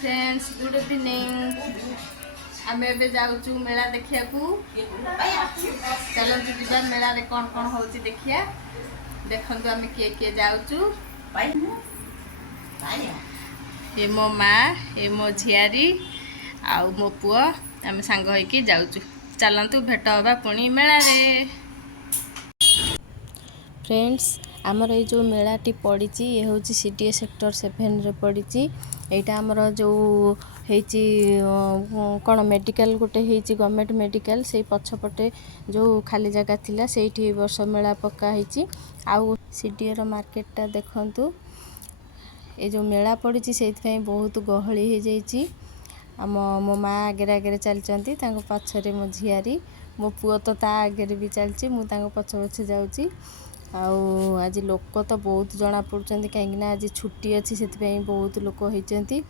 Friends good evening आम ए जाऊँ मेला देखिया चलतु जा मेला रे कौन कौन हो देखिया देखु आम किए किए जाऊँ ये मो माँ ये मो झियारी आउ मो पुआ आम सांग होइकी जाऊँ चलतु भेट हवा पुणी मेला रे। फ्रेंड्स आमर ये जो मेलाटी पड़ी ये हूँ सीटीए सेक्टर 7 रे पड़ी यहाँ आमर जो कौन मेडिकल गोटे होती गवर्नमेंट मेडिकल से पछपटे जो खाली जगह थिला से वर्ष मेला पकाई आउ सीटीए रो मार्केटटा देखंतु ये जो मेला पड़ी से बहुत गहली हो जाइए आम मो माँ आगे आगे चलती पछरे मो झियारी मो पुओ तो ता आगे भी चलती मुझे पछ पछ जाऊँगी आज लोक तो बहुत जना पड़ुंट कहीं आज छुट्टी अच्छी से बहुत लोक होती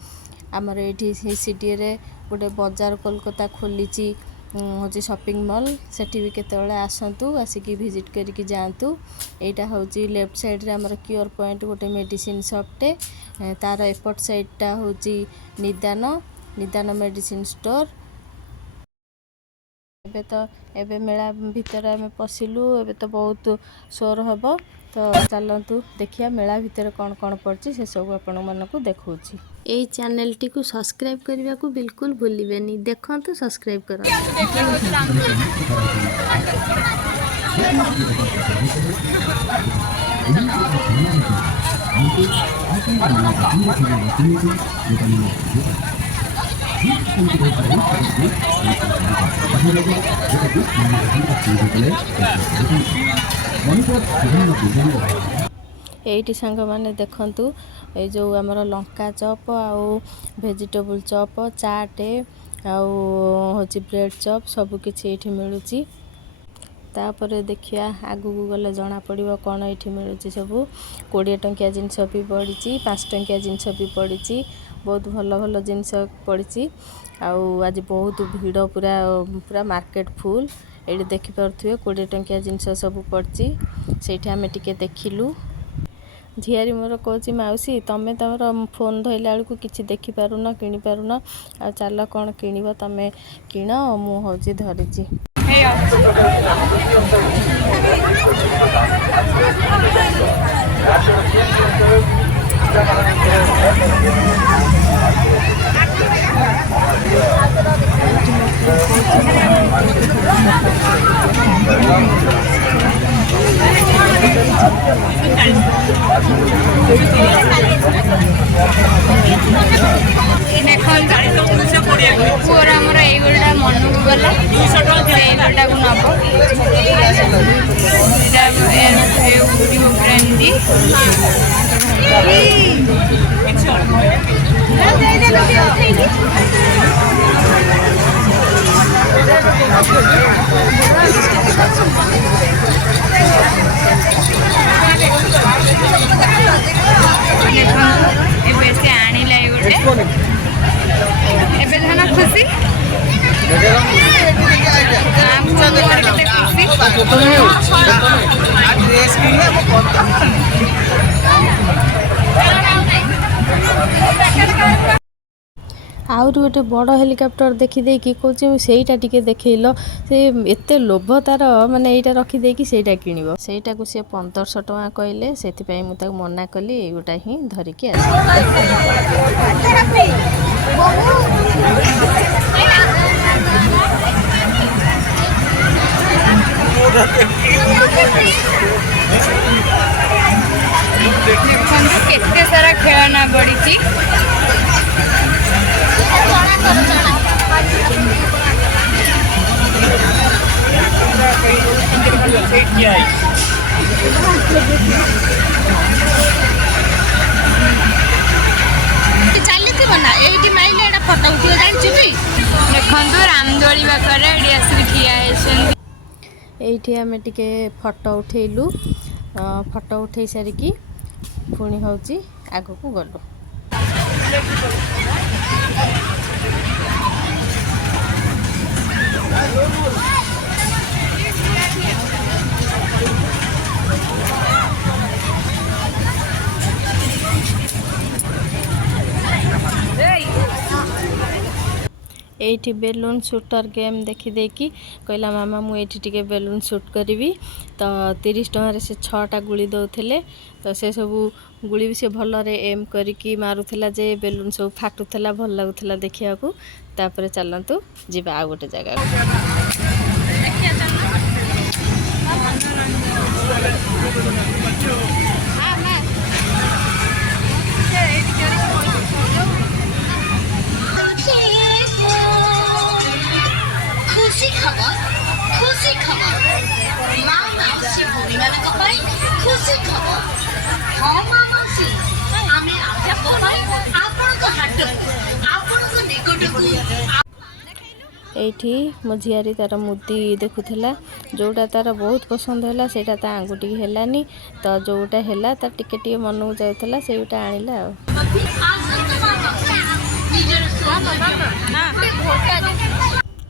आमर ये सीटीए रे गोटे बजार कोलकाता खोली हूँ शॉपिंग मॉल सेठी भी केतले आसतु आसिकी विजिट करके जातु यहाँ हूँ लेफ्ट साइड रे आमर क्योर पॉइंट गोटे मेडिसिन शॉपटे तार एपट साइडटा हूँ निदान मेडिसिन स्टोर एबे तो एबे मेला भितर आम पशिलु एबे तो बहुत शोर हम तो चलतु देखिया मेला भितर कौन कौन पड़ी से सब आपण मानक देखा यही चैनल टी को सब्सक्राइब करने को बिल्कुल भूलिबेनी देखो तो सब्सक्राइब करो। एटी सांग माने देखंतु ए जो आमर लंका चॉप आउ वेजिटेबल चॉप चाटे आउ होची ब्रेड चॉप सब किछि एठी मिलुची तापर देखिया आगु को गले जना पड़िबो कोन एठी मिलुची सब 20 टंकिया जिंस भी पड़ी 5 टंकिया जिंस भी पड़ी बहुत भल भल जिनस पड़ी आउ आज बहुत भीड़ पूरा पूरा मार्केट फुल ये देखिपे 20 टंकिया जिनस सब पड़ी से आम टे देखिलु झियारी मोर कौची मौसी तमें तुम फोन धरला बेलू किसी देखिपारुन किनीपारुन आ चल कौन किणव तमें किण मु हूँ धरिची पूरा आमर यगोटा मन को गला यगोटा को नब से आणला गोटे एबे धना खुशी आउर गोटे बड़ हेलिकप्टर देखी कौन सेटा टिके देखल से एत लोभ तार माने यहाँ रखिदेकी सेटा किणव सेटा को सी 1500 टଙ୍କା कहले से मुझे मना कली एगोटा ही धरिकी केते सारा खेलना पड़ी चली थी ना ये माइल एटा फटो उठियो जानछु भी देखंतु रामदोली पाखरे एडी आसी ठिया हेछन एठी आमे टिके फटो उठेलु फटो उठे सारिकी पुणी होची आगो को गलो Hey! एठी बेलून शूटर गेम देखी देखी कहला मामा मु एठी टिके बेलून शूट करी तो 30 टंका से 6टा गुड़ी दौले तो से सब गुड़ी भी से भलरे एम करिकी मारुला जे बेलून सब फाटुला भल लगुला देखिया को तापर चलतु जीवा आ गोटे जगह खुशी खबर माँ माउसी भूमि मानक खुशी खबर हाँ माँ माउसी आमे आपको हाट आपको निकटकू एठी मो झियारी तार मुदी देखुला जोटा तार बहुत पसंद है सेटा ता आंगुटी हेलानी तो जोटा है तार टिके मन को जाऊला सेटा आनिला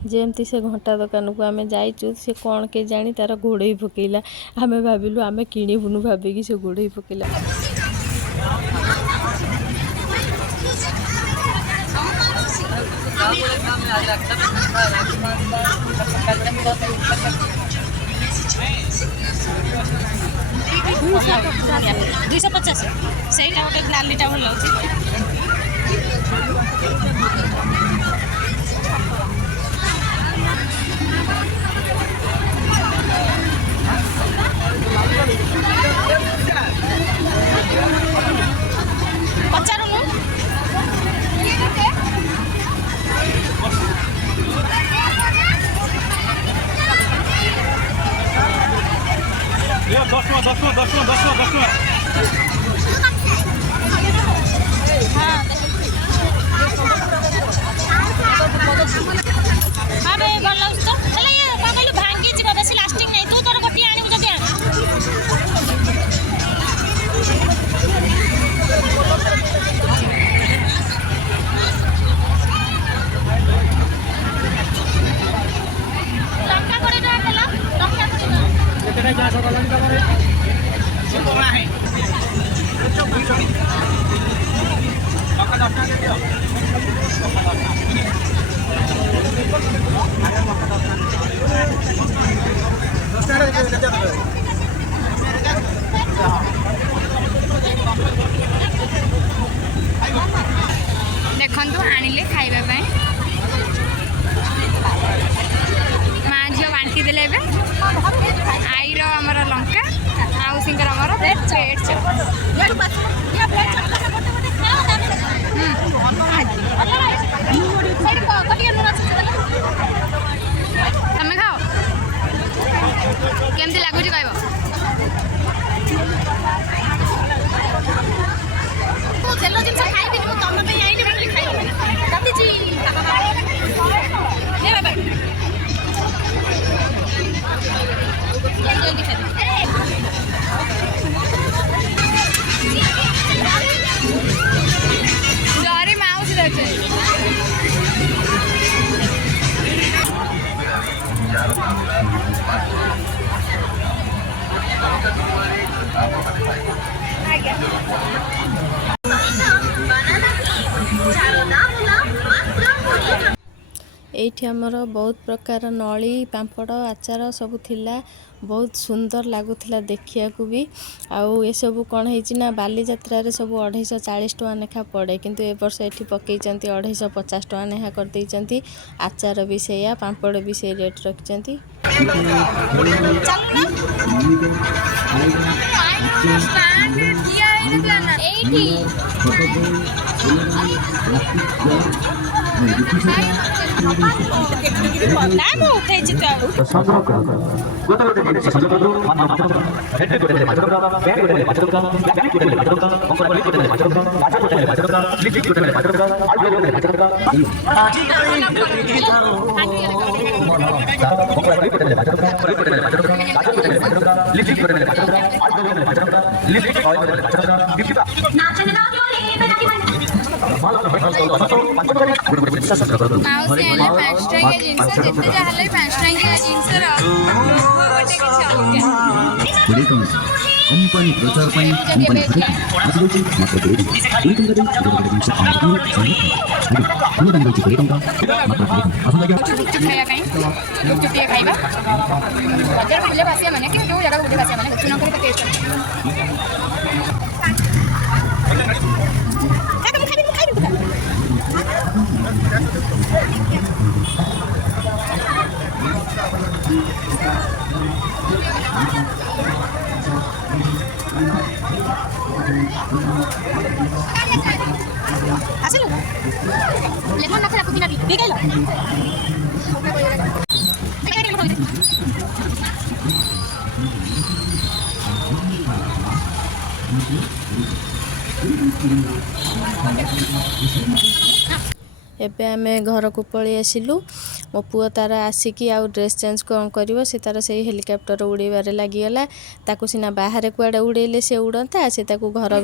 जेमती से घंटा दुकान को आम जाइचु से कौन के जानी तार घोड़े पकेला आम भाविलु आम किणुनु भाविकी से घोड़े पकेला $250 से गोटे लालीटा भल लगे पचारूनु हाँ भाई भल लगे तो कहलु भांगी जीव बेसी लास्टिंग नहीं तू तोर गोटी आनिबु जदि टंका कोड़ी डा देला टंका कोड़ी डा जा है देखु आनिले खाइबा पई माँ झील बांटी देले आईर आमर लंका आउ सिंगर आमर प्लेट तमें खाओ केमती लगुच कह तेल जिन खाइबी तुम जरी माउस देखे एठी हमर बहुत प्रकार नली पांपड़ आचार सब थिला बहुत सुंदर लगुला देखिया को भी आउ ये सब कौन है बाली यात्रा रे सब 240 टका नेखा पड़े किंतु ए वर्ष एठी पकई 250 टका नेहा कर देइचंती आचार भी सेया पांपड़ भी से रेट रखचंती जिनस कंपनी प्रचार ପାଇଁ कंपनी आसी जाउची मात्र 2 टंका 2 टंका हम दान जाउची 2 टंका मात्र 2 टंका आसो जागा गुपचुप खाया काई गुपचुप टे खाइबा बाजार बुले बासिया माने कि जो जगह बुले बासिया माने गुपचुप न करे test Asilo. Lemon na pala puti na dito. Bigay lang. एबे आमे घर को पळी आसिलु मो पुओ तार आसिकी आउ ड्रेस चेंज कौन करिवो से तार से हेलिकॉप्टर उड़ेबारे लागिगला ताकू सिना बाहर कुआडे उड़ेले से उड़ंता से ताकू घर